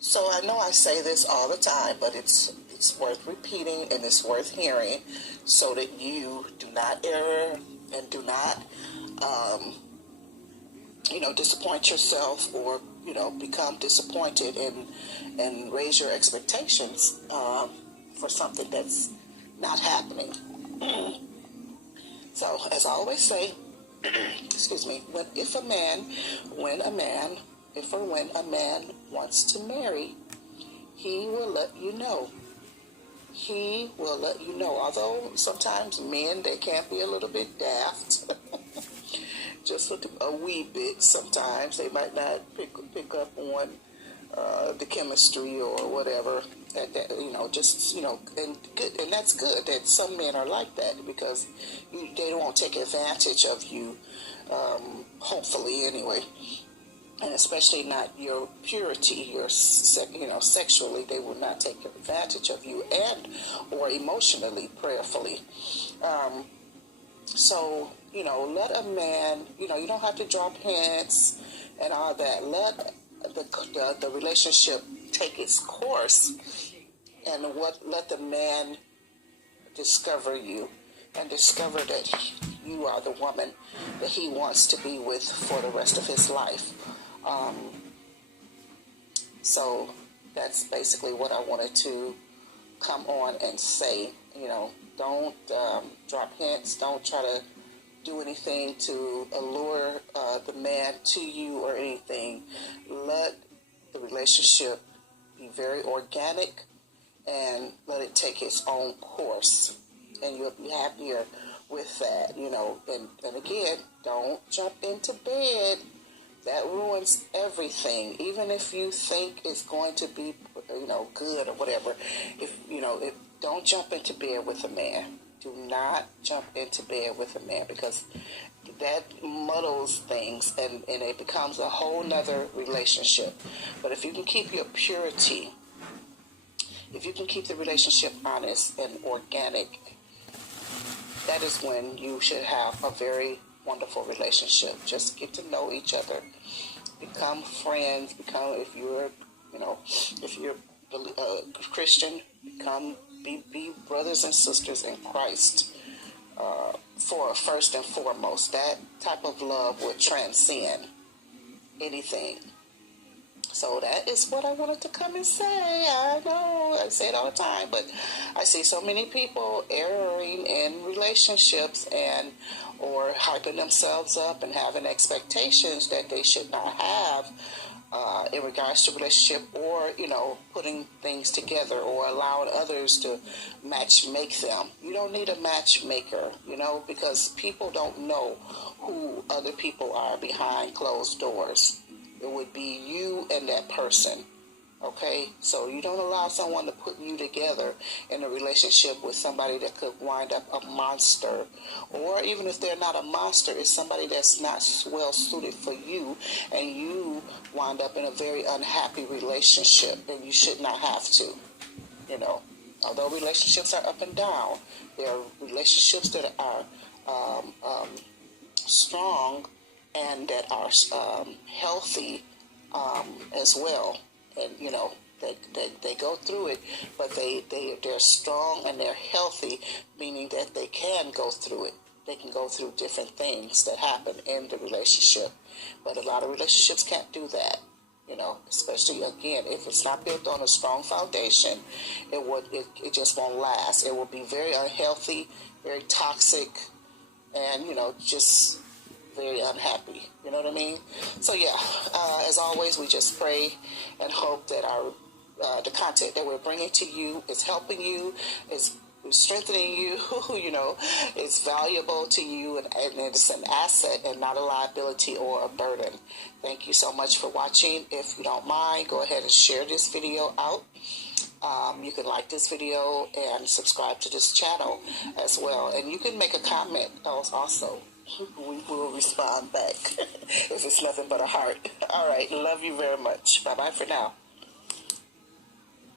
So I know I say this all the time, but it's worth repeating and it's worth hearing so that you do not err and do not, disappoint yourself or, become disappointed and raise your expectations for something that's not happening. So, as I always say, excuse me, if a man wants to marry, he will let you know. He will let you know. Although sometimes men, they can be a little bit daft. Just a wee bit sometimes. They might not pick up on the chemistry or whatever. And that's good that some men are like that because they don't take advantage of you, hopefully anyway. And especially not your purity, sexually, they will not take advantage of you or emotionally, prayerfully. So, let a man, you don't have to drop hints and all that. Let the relationship take its course and let the man discover you and discover that you are the woman that he wants to be with for the rest of his life. So that's basically what I wanted to come on and say. Don't drop hints. Don't try to do anything to allure the man to you or anything. Let the relationship be very organic and let it take its own course. And you'll be happier with that, And again, don't jump into bed. That ruins everything. Even if you think it's going to be, good or whatever. Don't jump into bed with a man. Do not jump into bed with a man because that muddles things and it becomes a whole nother relationship. But if you can keep your purity, if you can keep the relationship honest and organic, that is when you should have a very wonderful relationship. Just get to know each other, become friends. If you're a Christian, be brothers and sisters in Christ. For first and foremost, that type of love would transcend anything. So that is what I wanted to come and say. I know I say it all the time, but I see so many people erring in relationships or hyping themselves up and having expectations that they should not have in regards to relationship or, putting things together or allowing others to make them. You don't need a matchmaker, because people don't know who other people are behind closed doors. It would be you and that person, okay? So you don't allow someone to put you together in a relationship with somebody that could wind up a monster. Or even if they're not a monster, it's somebody that's not well suited for you, and you wind up in a very unhappy relationship, and you should not have to, Although relationships are up and down, there are relationships that are strong and that are healthy as well. And, they go through it, but they're strong and they're healthy, meaning that they can go through it. They can go through different things that happen in the relationship. But a lot of relationships can't do that, especially, again, if it's not built on a strong foundation, it just won't last. It will be very unhealthy, very toxic, and, just very unhappy. You know what I mean? So yeah, as always, we just pray and hope that the content that we're bringing to you is helping you, is strengthening you, it's valuable to you, and it's an asset and not a liability or a burden. Thank you so much for watching. If you don't mind, go ahead and share this video out. You can like this video and subscribe to this channel as well. And you can make a comment also. We will respond back if it's nothing but a heart. All right. Love you very much. Bye-bye for now.